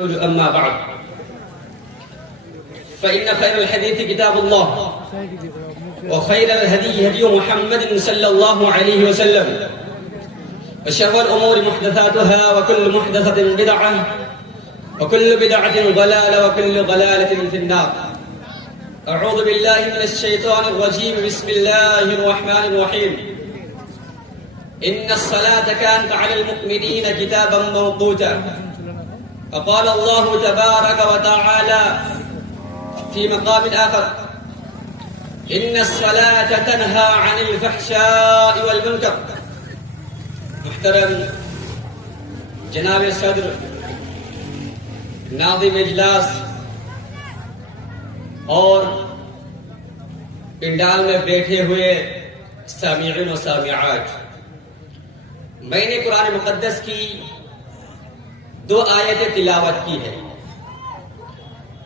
أما بعد فإن خير الحديث كتاب الله وخير الهدي هدي محمد صلى الله عليه وسلم وشر الأمور محدثاتها وكل محدثة بدعة وكل بدعة ضلالة وكل ضلالة في النار. أعوذ بالله من الشيطان الرجيم. بسم الله الرحمن الرحيم. إن الصلاة كانت على المؤمنين كتابا موقوتا. وقال الله تبارك وتعالى في مقام آخر: إن الصلاة تنهى عن الفحشاء والمنكر. محترم جناب صدر، ناظم اجلاس اور پنڈال میں بیٹھے ہوئے سامعین و سامعات، میں نے قرآن مقدس کی 2 آیتیں تلاوت کی ہے.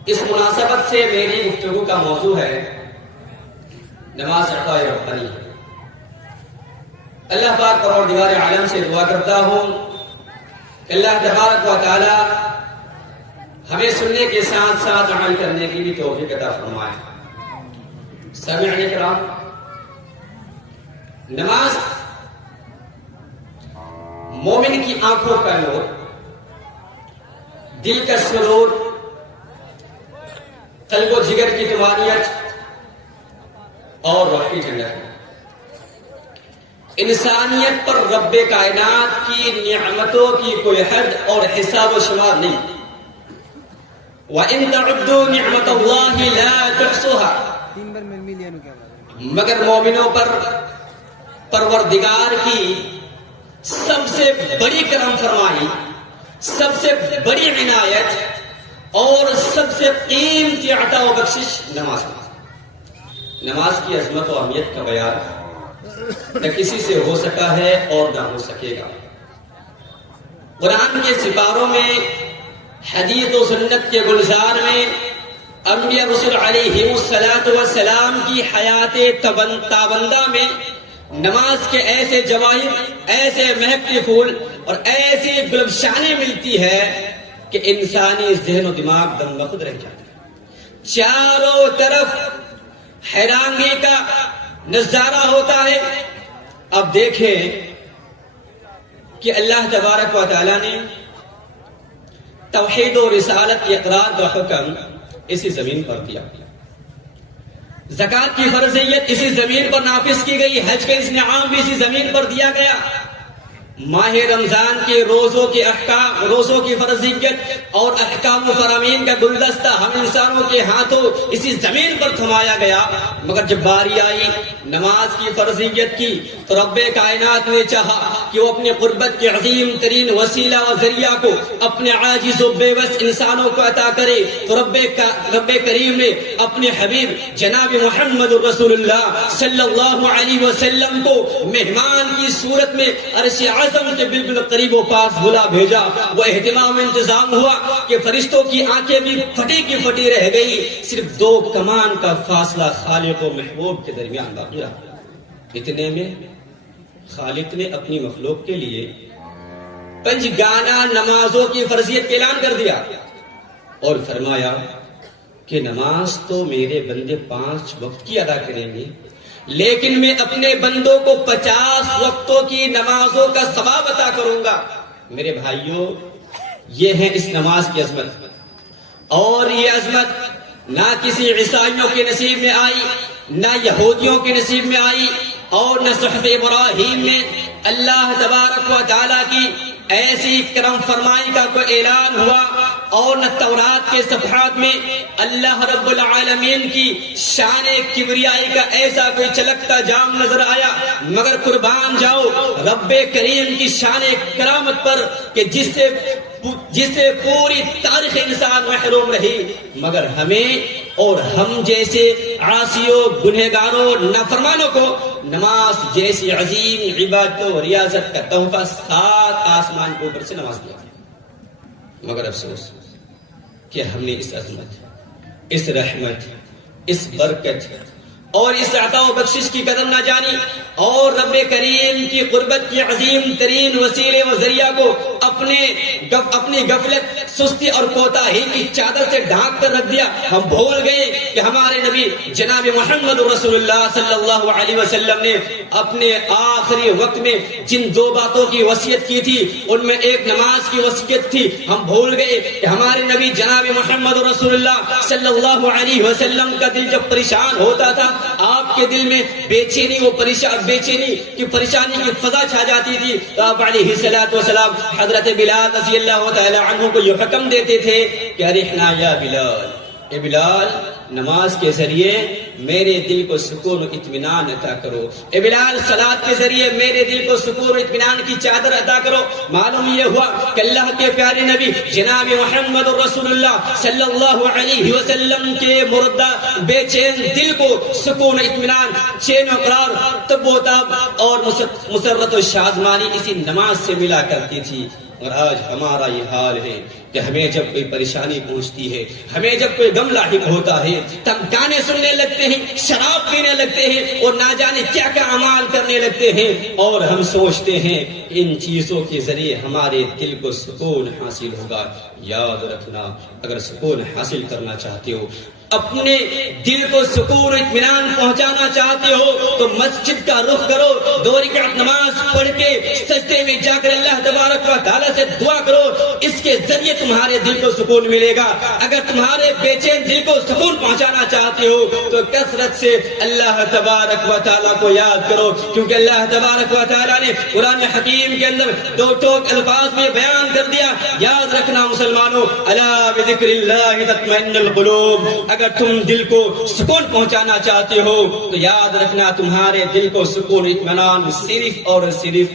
اس مناسبت سے میری گفتگو کا موضوع ہے نماز عطائے ربانی. اللہ پاک پروردگار عالم سے دعا کرتا ہوں کہ اللہ تبارک و تعالی ہمیں سننے کے ساتھ ساتھ عمل کرنے کی بھی توفیق عطا فرمائے. سامعین کرام، نماز مومن کی آنکھوں کا نور، دل کا سرور، قلب و جگر کی طمانینت اور روح کی ٹھنڈک. انسانیت پر رب کائنات کی نعمتوں کی کوئی حد اور حساب و شمار نہیں. وَإِن تَعُدُّوا نِعْمَةَ اللَّهِ لَا تُحْصُوهَا. مگر مومنوں پر پروردگار کی سب سے بڑی کرم فرمائی، سب سے بڑی عنایت اور سب سے قیمتی عطا و بخشش نماز. نماز کی عظمت و اہمیت کا بیان نہ کسی سے ہو سکا ہے اور نہ ہو سکے گا. قرآن کے سپاروں میں، حدیث و سنت کے گلزار میں انبیاء رسول علیہ السلام کی حیات تابندہ میں نماز کے ایسے جواہر، ایسے مہکتے پھول اور ایسی گلبشانیں ملتی ہے کہ انسانی ذہن و دماغ دم بخود رہ جاتا ہے. چاروں طرف حیرانگی کا نظارہ ہوتا ہے. اب دیکھیں کہ اللہ تبارک و تعالی نے توحید و رسالت کی اقرار کا حکم اسی زمین پر دیا. زکوٰۃ کی فرضیت اسی زمین پر نافذ کی گئی. حج کا انعام بھی اسی زمین پر دیا گیا. ماہ رمضان کے روزوں کے احکام، روزوں کی فرضیت اور احکام و فرامین کا گلدستہ ہم انسانوں کے ہاتھوں اسی زمین پر تھمایا گیا. مگر جب باری آئی نماز کی فرضیت کی تو رب کائنات نے چاہا کہ وہ اپنے قربت کے عظیم ترین وسیلہ و ذریعہ کو اپنے عاجز و بے بس انسانوں کو عطا کرے. تو رب کریم نے اپنے حبیب جناب محمد رسول اللہ صلی اللہ علیہ وسلم کو مہمان کی صورت میں عرش اعظم کے بالکل قریب و پاس بلا بھیجا. وہ اہتمام انتظام ہوا کہ فرشتوں کی آنکھیں بھی پھٹی کی پھٹی رہ گئی. صرف 2 کمان کا فاصلہ خالق و محبوب کے درمیان باقی رہا. اتنے میں خالق نے اپنی مخلوق کے لیے 5 گانا نمازوں کی فرضیت کا اعلان کر دیا اور فرمایا کہ نماز تو میرے بندے 5 وقت کی ادا کریں گے، لیکن میں اپنے بندوں کو 50 وقتوں کی نمازوں کا ثواب عطا کروں گا. میرے بھائیوں، یہ ہے اس نماز کی عظمت. اور یہ عظمت نہ کسی عیسائیوں کے نصیب میں آئی، نہ یہودیوں کے نصیب میں آئی، اور نہ صحف ابراہیم میں اللہ تبارک و تعالیٰ کی ایسی کرم فرمائی کا کوئی اعلان ہوا، اور نہ تورات کے صفحات میں اللہ رب العالمین کی شان کبریائی کا ایسا کوئی چلکتا جام نظر آیا. مگر قربان جاؤ رب کریم کی شان کرامت پر کہ جس سے پوری تاریخ انسان محروم رہی. مگر ہمیں اور ہم جیسے عاصیوں، گنہگاروں، نافرمانوں کو نماز جیسی عظیم عبادت و ریاضت کا تحفہ 7 آسمان کے اوپر سے نواز دیا. مگر افسوس کہ ہم نے اس عظمت، اس رحمت، اس برکت اور اس عطا و بخشش کی قدر نہ جانی اور رب کریم کی قربت کی عظیم ترین وسیلے و ذریعہ کو اپنی غفلت سستی اور کوتاہی کی چادر سے ڈھانپ کر رکھ دیا. ہم بھول گئے کہ ہمارے نبی جناب محمد رسول اللہ صلی اللہ علیہ وسلم نے اپنے آخری وقت میں جن 2 باتوں کی وصیت کی تھی ان میں ایک نماز کی وصیت تھی. ہم بھول گئے کہ ہمارے نبی جناب محمد رسول اللہ صلی اللہ علیہ وسلم کا دل جب پریشان ہوتا تھا آپ کے دل میں بے چینی کی پریشانی کی فضا چھا جاتی تھی تو آپ علیہ الصلوۃ والسلام حضرت بلال رضی اللہ تعالی عنہ کو یہ حکم دیتے تھے کہ ارحنا یا بلال، اے بلال نماز کے ذریعے میرے دل کو سکون و اطمینان عطا کرو. اے بلال صلاۃ کے ذریعے میرے دل کو سکون و اطمینان کی چادر عطا کرو. معلوم یہ ہوا کہ اللہ کے پیارے نبی جناب محمد رسول اللہ صلی اللہ علیہ وسلم کے مردہ بے چین دل کو سکون و اطمینان، چین و قرار، تب و تاب اور مسرت و شادمانی اسی نماز سے ملا کرتی تھی. اور آج ہمارا یہ حال ہے کہ ہمیں جب کوئی پریشانی پہنچتی ہے، ہمیں جب کوئی غم لاحق ہوتا ہے تو ہم گانے سننے لگتے ہیں، شراب پینے لگتے ہیں اور نہ جانے کیا کیا اعمال کرنے لگتے ہیں، اور ہم سوچتے ہیں کہ ان چیزوں کے ذریعے ہمارے دل کو سکون حاصل ہوگا. یاد رکھنا، اگر سکون حاصل کرنا چاہتے ہو، اپنے دل کو سکون و اطمینان پہنچانا چاہتے ہو تو مسجد کا رخ کرو، 2 رکعت نماز پڑھ کے سجدے میں جا کر اللہ تبارک و تعالیٰ سے دعا کرو. اس کے ذریعے تمہارے دل کو سکون ملے گا. اگر تمہارے بے چین دل کو سکون پہنچانا چاہتے ہو تو کثرت سے اللہ تبارک و تعالیٰ کو یاد کرو، کیونکہ اللہ تبارک و تعالیٰ نے قرآن حکیم کے اندر 2 ٹوک الفاظ میں بیان کر دیا. یاد رکھنا مسلمانوں، الا بذکر اللہ تطمئن القلوب. اگر تم دل کو سکون پہنچانا چاہتے ہو تو یاد رکھنا تمہارے دل کو سکون اطمینان صرف اور صرف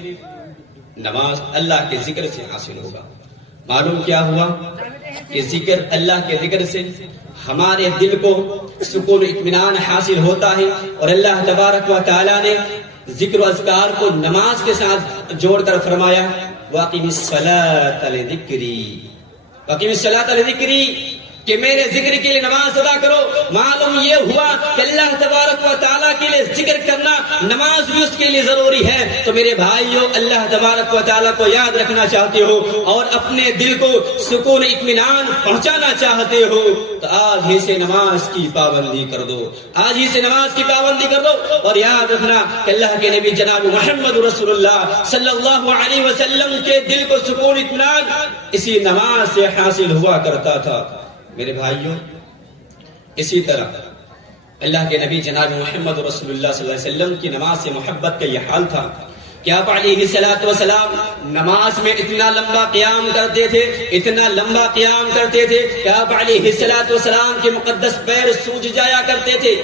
نماز اللہ کے ذکر سے حاصل ہوگا. معلوم کیا ہوا کہ ذکر، اللہ کے ذکر سے ہمارے دل کو سکون اطمینان حاصل ہوتا ہے. اور اللہ تبارک و تعالیٰ نے ذکر و اذکار کو نماز کے ساتھ جوڑ کر فرمایا واقم الصلاۃ لذکری، واقم الصلاۃ لذکری، کہ میرے ذکر کے لیے نماز ادا کرو. معلوم یہ ہوا کہ اللہ تبارک و تعالیٰ کے لیے ذکر کرنا، نماز بھی اس کے لیے ضروری ہے. تو میرے بھائیوں، اللہ تبارک و تعالیٰ کو یاد رکھنا چاہتے ہو اور اپنے دل کو سکون اطمینان پہنچانا چاہتے ہو تو آج ہی سے نماز کی پابندی کر دو، آج ہی سے نماز کی پابندی کر دو. اور یاد رکھنا کہ اللہ کے نبی جناب محمد رسول اللہ صلی اللہ علیہ وسلم کے دل کو سکون اطمینان اسی نماز سے حاصل ہوا کرتا تھا. میرے بھائیوں، اسی طرح اللہ کے نبی جناب محمد رسول اللہ صلی اللہ علیہ وسلم کی نماز سے محبت کا یہ حال تھا کہ آپ علیہ الصلوۃ والسلام نماز میں اتنا لمبا قیام کرتے تھے، اتنا لمبا قیام کرتے تھے کہ آپ علیہ الصلوۃ والسلام کے مقدس پیر سوج جایا کرتے تھے.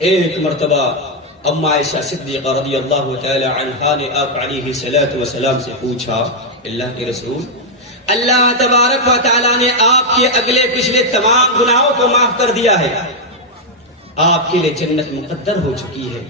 ایک مرتبہ اما عائشہ صدیقہ رضی اللہ تعالی عنہا نے آپ علیہ الصلوۃ والسلام سے پوچھا، اللہ کے رسول، اللہ تبارک و تعالیٰ نے آپ کے اگلے پچھلے تمام گناہوں کو معاف کر دیا ہے، آپ کے لیے جنت مقدر ہو چکی ہے،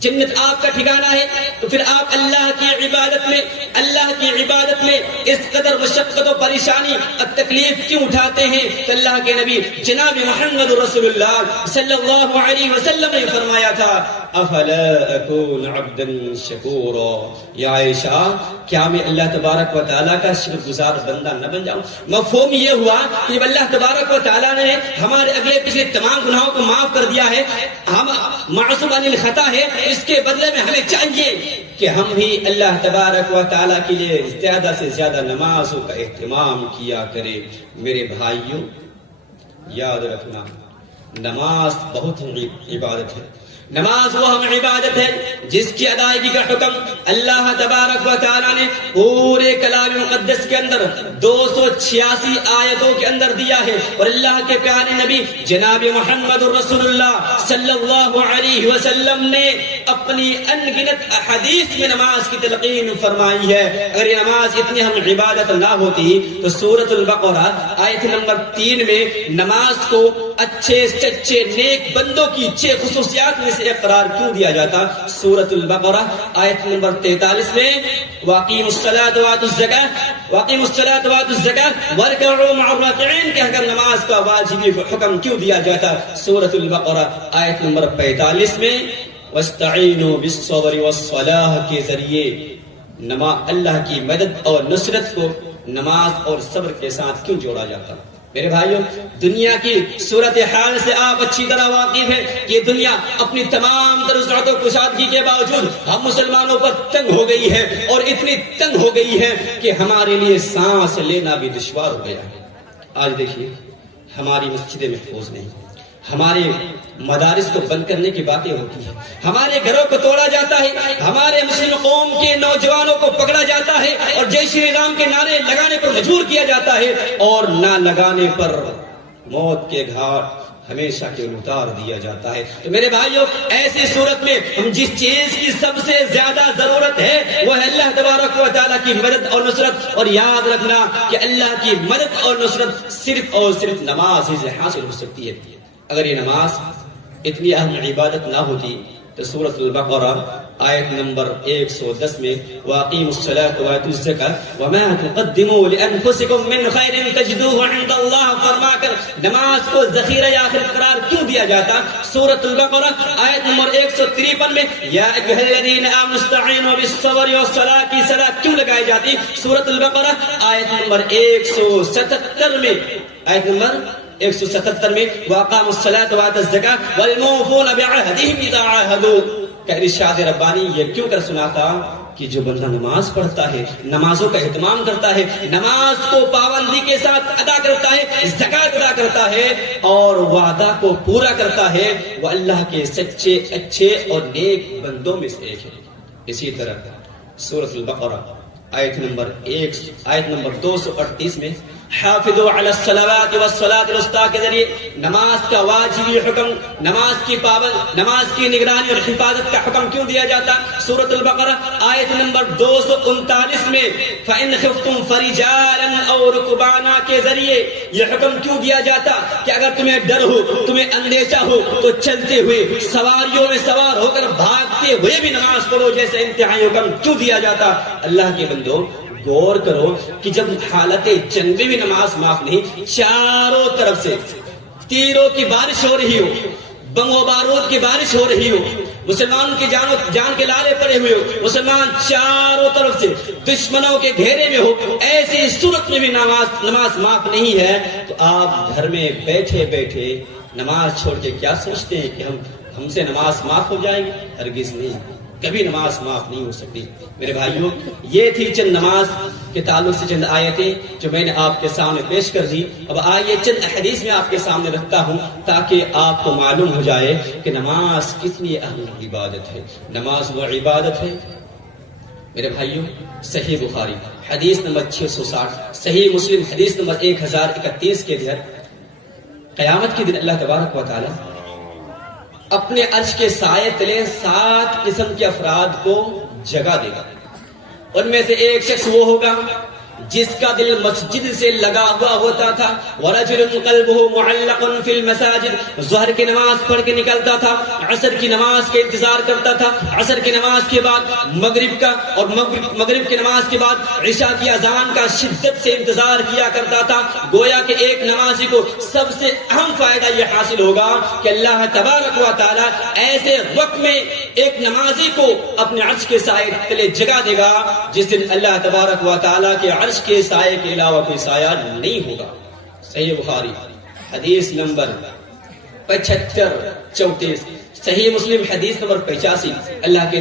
جنت آپ کا ٹھکانہ ہے، تو پھر آپ اللہ کی عبادت میں اس قدر مشقت و پریشانی اور تکلیف کیوں اٹھاتے ہیں؟ تو اللہ کے نبی جناب محمد رسول اللہ صلی اللہ علیہ وسلم نے فرمایا تھا افلا اکون عبدا شکورا، یا عائشہ کیا میں اللہ تبارک و تعالیٰ کا شکر گزار بندہ نہ بن جاؤں؟ مفہوم یہ ہوا کہ جب اللہ تبارک و تعالیٰ نے ہمارے اگلے پچھلے تمام گناہوں کو معاف کر دیا ہے، ہم معصوم عن الخطا ہے، اس کے بدلے میں ہمیں چاہیے کہ ہم بھی اللہ تبارک و تعالیٰ کے لیے زیادہ سے زیادہ نمازوں کا اہتمام کیا کریں. میرے بھائیوں، یاد رکھنا نماز بہت ہی عبادت ہے. نماز وہ ہم عبادت ہے جس کی ادائیگی کا حکم اللہ تبارک و تعالیٰ نے پورے کلام مقدس کے اندر 286 آیتوں کے اندر دیا ہے. اور اللہ کے پیارے نبی جناب محمد رسول اللہ صلی اللہ علیہ وسلم نے اپنی انگنت احادیث میں نماز کی تلقین فرمائی ہے. اگر یہ نماز اتنی ہم عبادت نہ ہوتی تو سورۃ البقرہ آیت نمبر 3 میں نماز کو اچھے سچے نیک بندوں کی 6 خصوصیات میں سے قرار کیوں دیا جاتا؟ سورۃ البقرہ آیت نمبر 43 میں واقیموا الصلاۃ وآتوا الزکاۃ، واقیموا الصلاۃ وآتوا الزکاۃ وارکعوا مع الراکعین کہہ کر نماز کا واجبی حکم کیوں دیا جاتا؟ سورۃ البقرہ آیت نمبر 45 میں واستعینوا بالصبر والصلاۃ کے ذریعے اللہ کی مدد اور نصرت کو نماز اور صبر کے ساتھ کیوں جوڑا جاتا؟ میرے بھائیوں، دنیا کی صورتحال سے آپ اچھی طرح واقف ہیں کہ دنیا اپنی تمام تر وسعت و کشادگی کے باوجود ہم مسلمانوں پر تنگ ہو گئی ہے، اور اتنی تنگ ہو گئی ہے کہ ہمارے لیے سانس لینا بھی دشوار ہو گیا ہے۔ آج دیکھیے، ہماری مسجدیں محفوظ نہیں، ہمارے مدارس کو بند کرنے کی باتیں ہوتی ہیں، ہمارے گھروں کو توڑا جاتا ہے، ہمارے مسلم قوم کے نوجوانوں کو پکڑا جاتا ہے اور جے شری رام کے نعرے لگانے پر مجبور کیا جاتا ہے، اور نہ لگانے پر موت کے گھاٹ ہمیشہ کے لیے اتار دیا جاتا ہے۔ تو میرے بھائیوں، ایسی صورت میں ہم جس چیز کی سب سے زیادہ ضرورت ہے وہ ہے اللہ تبارک و تعالیٰ کی مدد اور نصرت، اور یاد رکھنا کہ اللہ کی مدد اور نصرت صرف اور صرف نماز ہی سے حاصل ہو سکتی ہے۔ اگر یہ نماز اتنی اہم عبادت نہ ہوتی تو سورۃ البقرہ آیت نمبر 110 میں وَأَقِيمُوا الصَّلَاةَ وَآتُوا الزَّكَاةَ وَمَا تُقَدِّمُوا لِأَنفُسِكُم مِّن خَيْرٍ تَجِدُوهُ عِندَ اللَّهِ فرما کر نماز کو ذخیرہ آخرت قرار کیوں دیا جاتا؟ سورۃ البقرہ آیت نمبر 153 میں یا ایھا الذین آمنوا استعینوا بالصبر والصلاۃ کی صلاۃ کیوں لگائی جاتی؟ سورۃ البقرہ آیت نمبر 177 میں، آیت نمبر 177 میں وَأَقَامُوا الصَّلَاةَ وَآتَوُا الزَّكَاةَ وَالْمُوفُونَ بِعَهْدِهِمْ إِذَا عَاهَدُوا کا ارشاد ربانی یہ کیوں کر سناتا کہ جو بندہ نماز پڑھتا ہے، نمازوں کا اہتمام کرتا ہے، نماز کو پابندی کے ساتھ ادا کرتا ہے، زکات ادا کرتا ہے اور وعدہ کو پورا کرتا ہے، وہ اللہ کے سچے اچھے اور نیک بندوں میں سے ایک ہے۔ اسی طرح سورۃ البقرہ آیت نمبر 238 میں حافظوا علی الصلوات والصلاۃ الوسطیٰ کے ذریعے نماز کا واجبی حکم، نماز کی پابند، نماز کی نگرانی اور حفاظت کا حکم کیوں دیا جاتا؟ سورۃ البقرہ آیت نمبر 239 میں فَإِنْ خِفْتُمْ فَرِجَالًا أَوْ رُكْبَانًا کے ذریعے یہ حکم کیوں دیا جاتا کہ اگر تمہیں ڈر ہو، تمہیں اندیشہ ہو تو چلتے ہوئے، سواریوں میں سوار ہو کر بھاگتے ہوئے بھی نماز پڑھو، جیسے انتہائی حکم کیوں دیا جاتا؟ اللہ کے بندو غور کرو کہ جب حالت جنگ میں بھی نماز معاف نہیں، چاروں طرف سے تیروں کی بارش ہو رہی ہو، بم و بارود کی بارش ہو رہی ہو، مسلمان کی جان کے لالے پڑے ہوئے ہو، مسلمان چاروں طرف سے دشمنوں کے گھیرے میں ہو، ایسی صورت میں بھی نماز معاف نہیں ہے، تو آپ گھر میں بیٹھے بیٹھے نماز چھوڑ کے کیا سوچتے ہیں کہ ہم سے نماز معاف ہو جائے گی؟ ہرگز نہیں، کبھی نماز معاف نہیں ہو سکتی۔ میرے بھائیوں، یہ تھی چند نماز کے تعلق سے چند آیتیں جو میں نے آپ کے سامنے پیش کر دی۔ اب آئیے چند احادیث میں آپ کے سامنے رکھتا ہوں تاکہ آپ کو معلوم ہو جائے کہ نماز کتنی اہم عبادت ہے۔ نماز وہ عبادت ہے میرے بھائیوں، صحیح بخاری حدیث نمبر 660، صحیح مسلم حدیث نمبر 1031 کے اندر قیامت کے دن اللہ تبارک و تعالی اپنے عرش کے سائے تلے 7 قسم کے افراد کو جگہ دے گا۔ ان میں سے ایک شخص وہ ہوگا جس کا دل مسجد سے لگا ہوا ہوتا تھا، وَرَجُلٌ قَلْبُهُ مُعَلَّقٌ فِي الْمَسَاجِدِ، ظہر کی نماز پڑھ کے نکلتا تھا، عصر کی نماز کے انتظار کرتا تھا، عصر کی نماز کے بعد مغرب کا، اور مغرب کی نماز کے بعد عشاء کی اذان کا شدت سے انتظار کیا کرتا تھا۔ گویا کہ ایک نمازی کو سب سے اہم فائدہ یہ حاصل ہوگا کہ اللہ تبارک و تعالی ایسے وقت میں ایک نمازی کو اپنے عرش کے سائے تلے جگہ دے گا جس دن اللہ تبارک و تعالی کے عرش کے سائے کے علاوہ کوئی سایہ نہیں ہوگا۔ صحیح بخاری حدیث نمبر 7534، صحیح مسلم حدیث نمبر 85، اللہ کے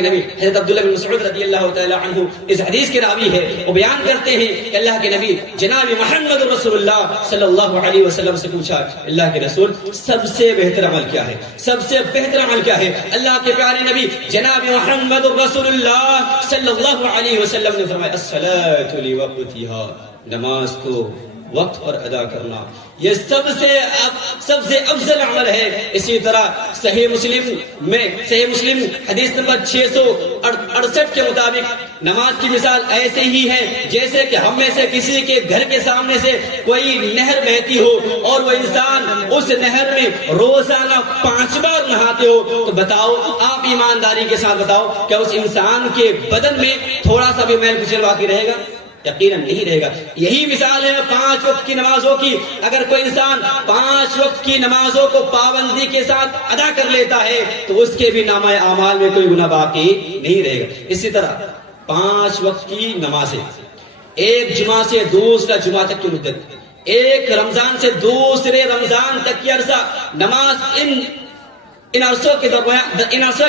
نبی حضرت عبداللہ بن مسعود رضی اللہ تعالی عنہ اس حدیث کے راوی ہے، وہ بیان کرتے ہیں کہ اللہ کے نبی جناب محمد رسول اللہ صلی اللہ علیہ وسلم سے پوچھا، اللہ کے رسول سب سے بہتر عمل کیا ہے؟ سب سے بہتر عمل کیا ہے؟ اللہ کے پیارے نبی جناب محمد رسول اللہ صلی اللہ علیہ وسلم نے فرمایا الصلاۃ لوقتها، نماز کو وقت پر ادا کرنا یہ سب سے افضل عمل ہے۔ اسی طرح صحیح مسلم حدیث نمبر 668 کے مطابق نماز کی مثال ایسے ہی ہے جیسے کہ ہم میں سے کسی کے گھر کے سامنے سے کوئی نہر بہتی ہو اور وہ انسان اس نہر میں روزانہ 5 بار نہاتے ہو، تو بتاؤ، آپ ایمانداری کے ساتھ بتاؤ، کیا اس انسان کے بدن میں تھوڑا سا بھی میل کچل باقی رہے گا؟ یقیناً نہیں رہے گا۔ یہی مثال ہے 5 وقت کی نمازوں کی۔ اگر کوئی انسان 5 وقت کی نمازوں کو پابندی کے ساتھ ادا کر لیتا ہے تو اس کے بھی نامہ اعمال میں کوئی گناہ باقی نہیں رہے گا۔ اسی طرح 5 وقت کی نمازیں ایک جمعہ سے دوسرا جمعہ تک کی مدت، ایک رمضان سے دوسرے رمضان تک کی عرصہ نماز ان عرصوں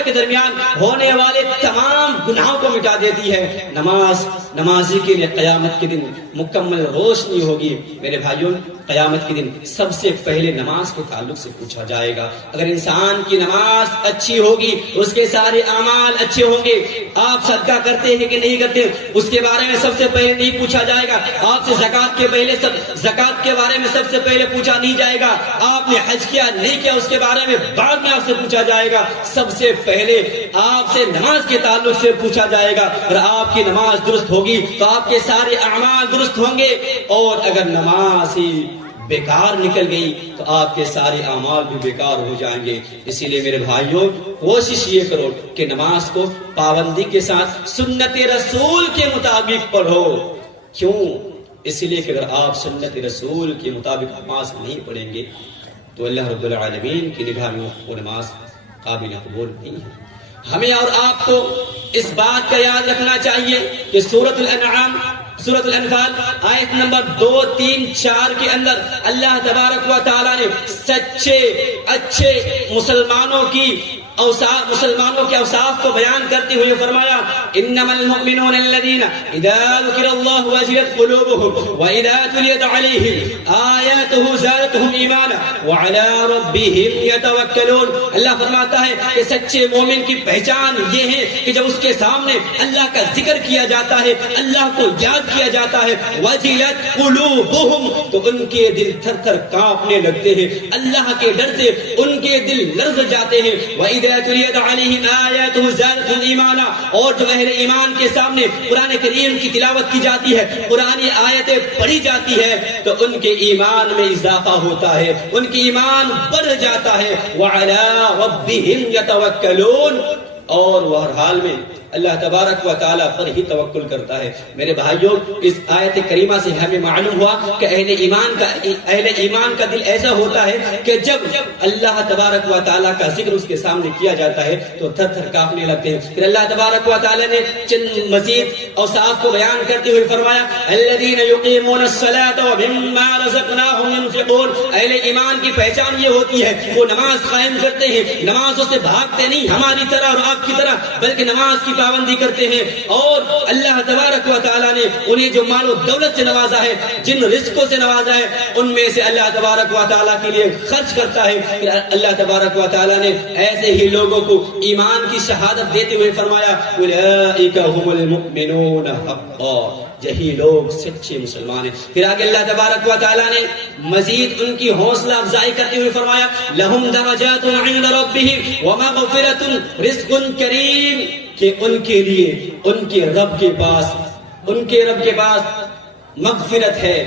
کے درمیان ہونے والے تمام گناہوں کو مٹا دیتی ہے۔ نمازی کے لیے قیامت کے دن مکمل روشنی ہوگی۔ میرے بھائیوں، قیامت کے دن سب سے پہلے نماز کے تعلق سے پوچھا جائے گا۔ اگر انسان کی نماز اچھی ہوگی، اس کے سارے اعمال اچھے ہوں گے۔ آپ صدقہ کرتے ہیں کہ نہیں کرتے، اس کے بارے میں سب سے پہلے نہیں پوچھا جائے گا۔ آپ سے زکات کے بارے میں سب سے پہلے پوچھا نہیں جائے گا۔ آپ نے حج کیا نہیں کیا، اس کے بارے میں بعد میں آپ سے پوچھا جائے گا۔ سب سے پہلے آپ سے نماز کے تعلق سے پوچھا جائے گا۔ اگر آپ کی نماز درست ہوگی تو آپ کے سارے اعمال درست ہوں گے، اور اگر نماز ہی بیکار نکل گئی تو آپ کے سارے اعمال بھی بیکار ہو جائیں گے۔ اسی لیے میرے بھائیوں، کوشش یہ کرو کہ نماز کو پابندی کے ساتھ سنت رسول کے مطابق پڑھو۔ کیوں؟ اس لیے کہ اگر آپ سنت رسول کے مطابق نماز نہیں پڑھیں گے تو اللہ رب العالمین کی نگاہ میں وہ نماز قابل قبول نہیں ہے۔ ہمیں اور آپ کو اس بات کا یاد رکھنا چاہیے کہ سورۃ الانفال آیت نمبر 2، 3، 4 کے اندر اللہ تبارک و تعالی نے سچے اچھے مسلمانوں کے اوصاف کو بیان کرتے ہوئے فرمایا، انما المؤمنون الذين اذا ذكر الله وجلت قلوبهم واذا تليت عليهم آياته زادتهم ایمانا وعلى ربهم يتوکلون۔ اللہ فرماتا ہے کہ سچے مومن کی پہچان یہ ہے کہ جب اس کے سامنے اللہ کا ذکر کیا جاتا ہے، اللہ کو یاد کیا جاتا ہے، وجلت قلوبهم، تو ان کے دل تھر تھر کانپنے لگتے ہیں، اللہ کے ڈر سے ان کے دل لرز جاتے ہیں۔ وَإِذَا تُلِيَتْ عَلَيْهِمْ آيَاتُهُ زَادَتْهُمْ ایمانا، اور جو اہل ایمان کے سامنے قرآن کریم کی تلاوت کی جاتی ہے، قرآن آیتیں پڑھی جاتی ہے، تو ان کے ایمان میں اضافہ ہوتا ہے، ان کی ایمان بڑھ جاتا ہے۔ وَعَلَىٰ رَبِّهِمْ يَتَوَكَّلُونَ، اور وہ ہر حال میں اللہ تبارک و تعالیٰ پر ہی توکل کرتا ہے۔ میرے بھائیوں، اس آیت کریمہ سے ہمیں معلوم ہوا کہ اہل ایمان کا دل ایسا ہوتا ہے کہ جب اللہ تبارک و تعالیٰ کا ذکر اس کے سامنے کیا جاتا ہے تو تھر تھر کانپنے لگتے ہیں۔ پھر اللہ تبارک و تعالیٰ نے چند مزید اوصاف کو بیان کرتے ہوئے فرمایا، الذین یقیمون الصلاۃ ومما رزقناہم ينفقون، اہل ایمان کی پہچان یہ ہوتی ہے وہ نماز قائم کرتے ہیں، نمازوں سے بھاگتے نہیں ہماری طرح اور آپ کی طرح، بلکہ نماز کی پابندی کرتے ہیں، اور اللہ تبارک و تعالیٰ نے انہیں جو مال و دولت سے نوازا ہے، جن رزقوں سے نوازا ہے، ان میں سے اللہ تبارک و تعالیٰ کے لیے خرچ کرتا ہے۔ پھر اللہ تبارک و تعالیٰ نے ایسے ہی لوگوں کو ایمان کی شہادت دیتے ہوئے فرمایا، اولئک هم المؤمنون حقا، یہی لوگ سچے مسلمان ہیں۔ پھر آگے اللہ تبارک و تعالیٰ نے مزید ان کی حوصلہ افزائی کرتے ہوئے فرمایا، لہم درجات عند ربہم ومغفرۃ رزق کریم، کہ ان کے لیے ان کے رب کے پاس مغفرت ہے،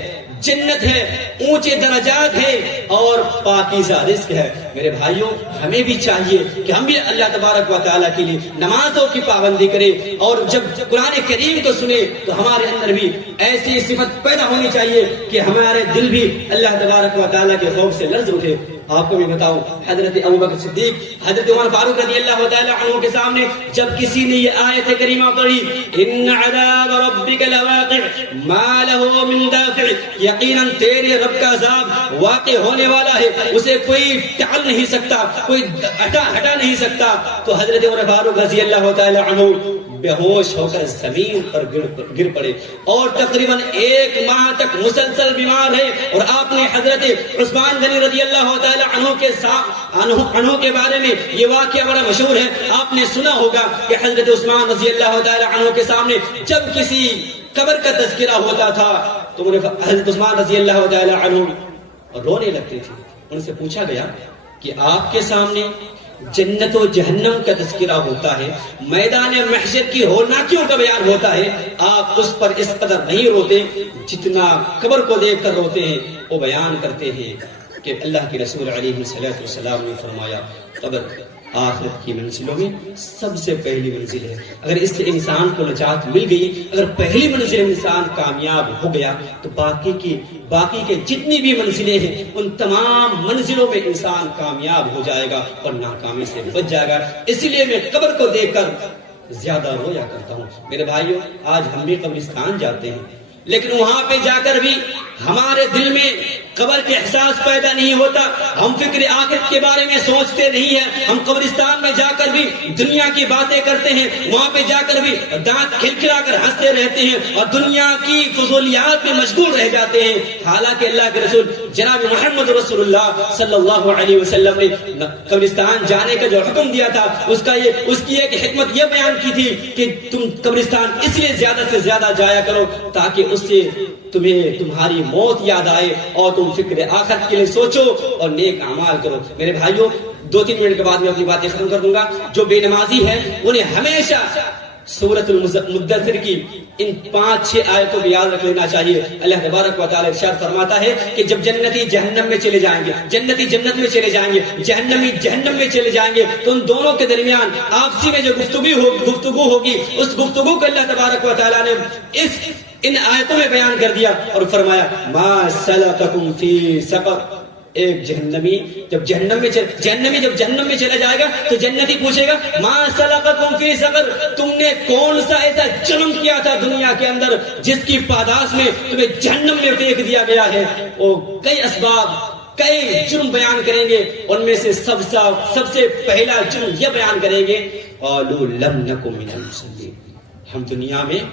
جنت ہے، اونچے درجات ہے اور پاکیزہ رزق ہے۔ میرے بھائیوں، ہمیں بھی چاہیے کہ ہم بھی اللہ تبارک و تعالیٰ کے لیے نمازوں کی پابندی کریں، اور جب قرآن کریم کو سنیں تو ہمارے اندر بھی ایسی صفت پیدا ہونی چاہیے کہ ہمارے دل بھی اللہ تبارک و تعالیٰ کے خوف سے لرز اٹھے۔ آپ کو بھی بتاؤں، حضرت ابوبکر صدیق، حضرت عمر فاروق رضی اللہ تعالیٰ عنہ کے سامنے جب کسی نے یہ آیت کریمہ پڑھی، ان عذاب ربک لواقع ما له من دافع، یقیناً تیرے رب کا عذاب واقع ہونے والا ہے، اسے کوئی ٹال نہیں سکتا، کوئی ہٹا نہیں سکتا، تو حضرت عمر فاروق رضی اللہ تعالیٰ عنہ بے ہوش ہو کر زمین پر گر پڑے، اور تقریباً 1 ماہ تک مسلسل بیمار ہے۔ اور آپ نے حضرت عثمان غنی رضی اللہ تعالیٰ عنہ کے بارے میں یہ واقعہ بڑا مشہور ہے، آپ نے سنا ہوگا کہ حضرت عثمان رضی اللہ تعالیٰ عنہ کے سامنے جب کسی قبر کا تذکرہ ہوتا تھا تو حضرت عثمان رضی اللہ تعالیٰ عنہ رونے لگتے تھے۔ ان سے پوچھا گیا کہ آپ کے سامنے جنت و جہنم کا تذکرہ ہوتا ہے، میدان محشر کی ہولناکیوں کا بیان ہوتا ہے، آپ اس پر اس قدر نہیں روتے جتنا قبر کو دیکھ کر روتے ہیں۔ وہ بیان کرتے ہیں کہ اللہ کے رسول علیہ السلام نے فرمایا، قبر آخرت کی منزلوں میں سب سے پہلی منزل ہے، اگر اس سے انسان کو نجات مل گئی، اگر پہلی منزل انسان کامیاب ہو گیا تو باقی کے جتنی بھی منزلیں ہیں ان تمام منزلوں میں انسان کامیاب ہو جائے گا اور ناکامی سے بچ جائے گا۔ اسی لیے میں قبر کو دیکھ کر زیادہ رویا کرتا ہوں۔ میرے بھائیوں، آج ہم بھی قبرستان جاتے ہیں لیکن وہاں پہ جا کر بھی ہمارے دل میں قبر کے احساس پیدا نہیں ہوتا، ہم فکر آخرت کے بارے میں سوچتے نہیں ہیں، ہم قبرستان میں جا کر بھی دنیا کی باتیں کرتے ہیں، وہاں پہ جا کر بھی دانت کھلکھلا کر ہنستے رہتے ہیں اور دنیا کی فضولیات میں مشغول رہ جاتے ہیں۔ حالانکہ اللہ کے رسول جناب محمد رسول اللہ صلی اللہ علیہ وسلم نے قبرستان جانے کا جو حکم دیا تھا اس کی ایک حکمت یہ بیان کی تھی کہ تم قبرستان اس لیے زیادہ سے زیادہ جایا کرو تاکہ اس سے تمہیں تمہاری موت یاد آئے اور تم فکر آخرت کے لیے سوچو اور نیک اعمال کرو۔ میرے بھائیوں 2-3 منٹ کے بعد میں اپنی باتیں ختم کر دوں گا۔ جو بے نمازی ہیں انہیں ہمیشہ سورۃ المدثر کی ان 5-6 آیتوں کو یاد رکھ لینا چاہیے۔ اللہ تبارک و تعالی ارشاد فرماتا ہے کہ جب جنتی جہنم میں چلے جائیں گے، جنتی جنت میں چلے جائیں گے، جہنمی جہنم میں چلے جائیں گے، تو ان دونوں کے درمیان آپسی میں جو گفتگو ہوگی اس گفتگو کو اللہ تبارک و تعالی نے ان آیتوں میں بیان کر دیا اور فرمایا ما سلککم فی سقر۔ ایک جہنمی جب جہنم میں چلا جائے گا تو جنتی پوچھے گا ما سلککم فی سقر، تم نے کون سا ایسا جرم کیا تھا دنیا کے اندر جس کی پاداش میں تمہیں جہنم میں پھینک دیا گیا ہے۔ وہ کئی اسباب کئی جرم بیان کریں گے، ان میں سے سب سے پہلا جرم یہ بیان کریں گے قالوا لم نک من المصلین، ہم دنیا میں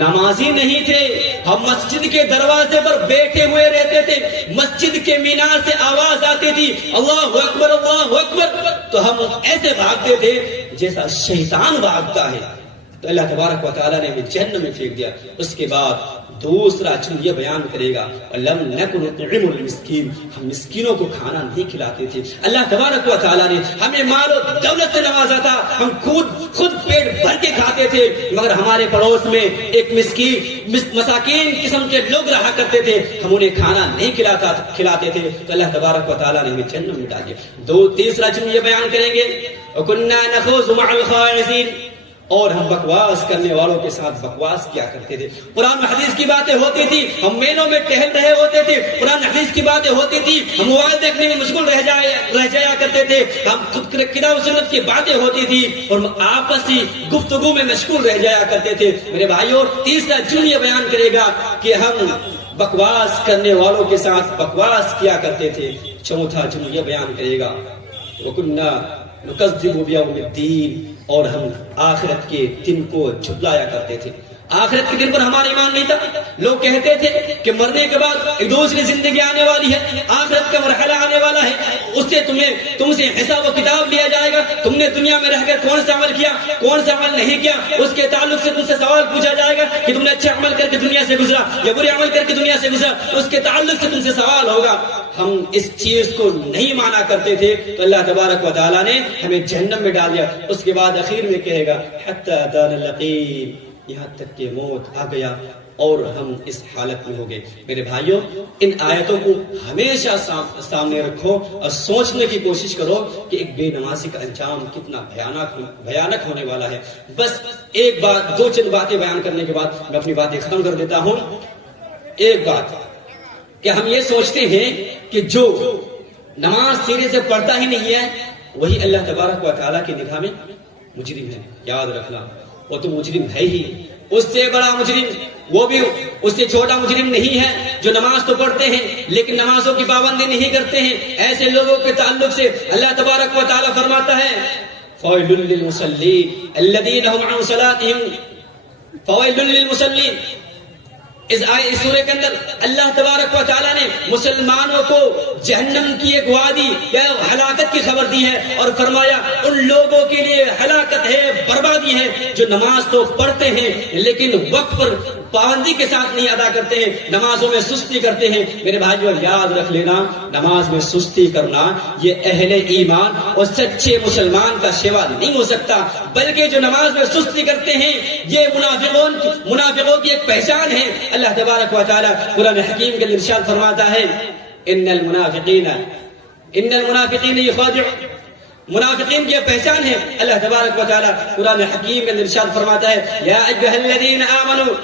نمازی نہیں تھے، ہم مسجد کے دروازے پر بیٹھے ہوئے رہتے تھے، مسجد کے مینار سے آواز آتی تھی اللہ اکبر اللہ اکبر، تو ہم ایسے بھاگتے تھے جیسا شیطان بھاگتا ہے۔ تو اللہ تبارک و تعالیٰ نے ہمیں جہنم میں پھینک دیا۔ اس کے بعد دوسرا جرم یہ بیان کرے گا لم نکن نطعم المسکین، ہم مسکینوں کو کھانا نہیں کھلاتے تھے۔ اللہ تبارک و تعالیٰ نے ہمیں مال و دولت سے نوازا تھا، ہم خود پیٹ بھر کے کھاتے تھے، مگر ہمارے پڑوس میں ایک مساکین قسم کے لوگ رہا کرتے تھے، ہم انہیں کھانا نہیں کھلاتے تھے۔ تو اللہ تبارک و تعالیٰ نے ہمیں جہنم میں ڈال دیا۔ تیسرا جرم یہ بیان کریں گے وَكُنَّا نَخُوضُ مَعَ الْخَائِضِينَ، اور ہم بکواس کرنے والوں کے ساتھ بکواس کیا کرتے تھے۔ قرآن حدیث کی باتیں ہوتی تھی، ہم میلوں میں ٹہل رہے ہوتے تھے، قرآن حدیث کی باتیں ہوتی تھی، ہم موبائل دیکھنے میں مشغول رہ جایا کرتے تھے، ہم کتاب و سنت کی باتیں ہوتی تھی اور آپسی گفتگو میں مشغول رہ جایا کرتے تھے۔ میرے بھائیوں تیسرا جرم یہ بیان کرے گا کہ ہم بکواس کرنے والوں کے ساتھ بکواس کیا کرتے تھے۔ چوتھا جرم یہ بیان کرے گا وَكُنَّا نُكَذِّبُ بِيَوْمِ الدِّينِ، اور ہم آخرت کے دن کو جھٹلایا کرتے تھے۔ آخرت کے دن پر ہمارا ایمان نہیں تھا۔ لوگ کہتے تھے کہ مرنے کے بعد ایک دوسری زندگی آنے والی ہے، آخرت کا مرحلہ آنے والا ہے، اس سے تم سے حساب و کتاب لیا جائے گا، تم نے دنیا میں رہ کر کون سا عمل کیا کون سا عمل نہیں کیا، اس کے تعلق سے تم سے سوال پوچھا جائے گا کہ تم نے اچھا عمل کر کے دنیا سے گزرا یا برے عمل کر کے دنیا سے گزرا، اس کے تعلق سے تم سے سوال ہوگا۔ ہم اس چیز کو نہیں مانا کرتے تھے، تو اللہ تبارک و تعالیٰ نے ہمیں جہنم میں ڈال دیا۔ اس کے بعد اخیر میں کہے گا حتی اتانا الیقین، یہاں تک کہ موت آ گیا اور ہم اس حالت میں ہو گئے۔ میرے بھائیوں ان آیتوں کو ہمیشہ سامنے رکھو اور سوچنے کی کوشش کرو کہ ایک بے نمازی کا انجام کتنا بھیانک ہونے والا ہے۔ بس ایک بات، دو چند باتیں بیان کرنے کے بعد میں اپنی باتیں ختم کر دیتا ہوں۔ ایک بات کہ ہم یہ سوچتے ہیں کہ جو نماز سینے سے پڑھتا ہی نہیں ہے وہی اللہ تبارک و تعالیٰ کی نگاہ میں مجرم ہے۔ یاد رکھنا وہ تو مجرم ہے ہی، اس سے بڑا مجرم وہ بھی اس سے چھوٹا مجرم نہیں ہے جو نماز تو پڑھتے ہیں لیکن نمازوں کی پابندی نہیں کرتے ہیں۔ ایسے لوگوں کے تعلق سے اللہ تبارک و تعالیٰ فرماتا ہے فویل للمصلین الذین هم عن صلاتهم، فویل للمصلین۔ اس سورہ کے اندر اللہ تبارک و تعالیٰ نے مسلمانوں کو جہنم کی ایک وادی یا ہلاکت کی خبر دی ہے اور فرمایا ان لوگوں کے لیے ہلاکت ہے، بربادی ہے جو نماز تو پڑھتے ہیں لیکن وقت پر پابندی کے ساتھ نہیں ادا کرتے ہیں، نمازوں میں سستی کرتے ہیں۔ میرے بھائیو یاد رکھ لینا نماز میں سستی کرنا یہ اہل ایمان اور سچے مسلمان کا شیوا نہیں ہو سکتا، بلکہ جو نماز میں سستی کرتے ہیں یہ منافقوں کی ایک پہچان ہے۔ اللہ تبارک و تعالی قرآن حکیم کے ارشاد فرماتا ہے ان المنافقین یخادعون، منافقین کی پہچان ہے۔ اللہ تبارک و تعالی قرآن حکیم کے ارشاد فرماتا ہے یا ایھا الذین آمنوا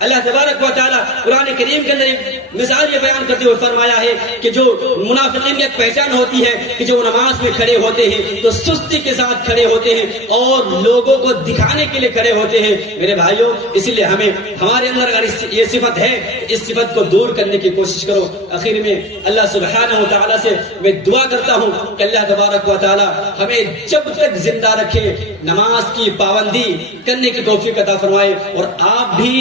اللہ تبارک و تعالیٰ قرآن کریم کے اندر ایک مثال یہ بیان کرتے ہوئے فرمایا ہے کہ جو منافقین کی ایک پہچان ہوتی ہے کہ جو نماز میں کھڑے ہوتے ہیں تو سستی کے ساتھ کھڑے ہوتے ہیں اور لوگوں کو دکھانے کے لیے کھڑے ہوتے ہیں. میرے بھائیوں اس لیے ہمیں ہمارے اندر اگر یہ صفت ہے اس صفت کو دور کرنے کی کوشش کرو. آخر میں اللہ سبحانہ و تعالیٰ سے میں دعا کرتا ہوں کہ اللہ تبارک و تعالیٰ ہمیں جب تک زندہ رکھے نماز کی پابندی کرنے کی توفیق عطا فرمائے. اور آپ بھی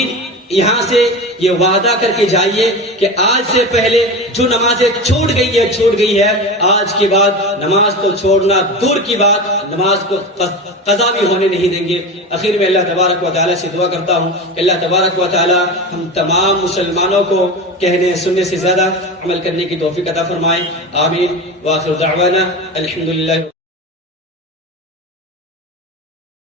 یہاں سے یہ وعدہ کر کے جائیے کہ آج سے پہلے جو نمازیں چھوٹ گئی ہے آج کے بعد نماز تو چھوڑنا دور کی بات نماز کو قضا بھی ہونے نہیں دیں گے. آخر میں اللہ تبارک و تعالیٰ سے دعا کرتا ہوں کہ اللہ تبارک و تعالیٰ ہم تمام مسلمانوں کو کہنے سننے سے زیادہ عمل کرنے کی توفیق عطا فرمائے. آمین. وآخر دعوانا الحمدللہ.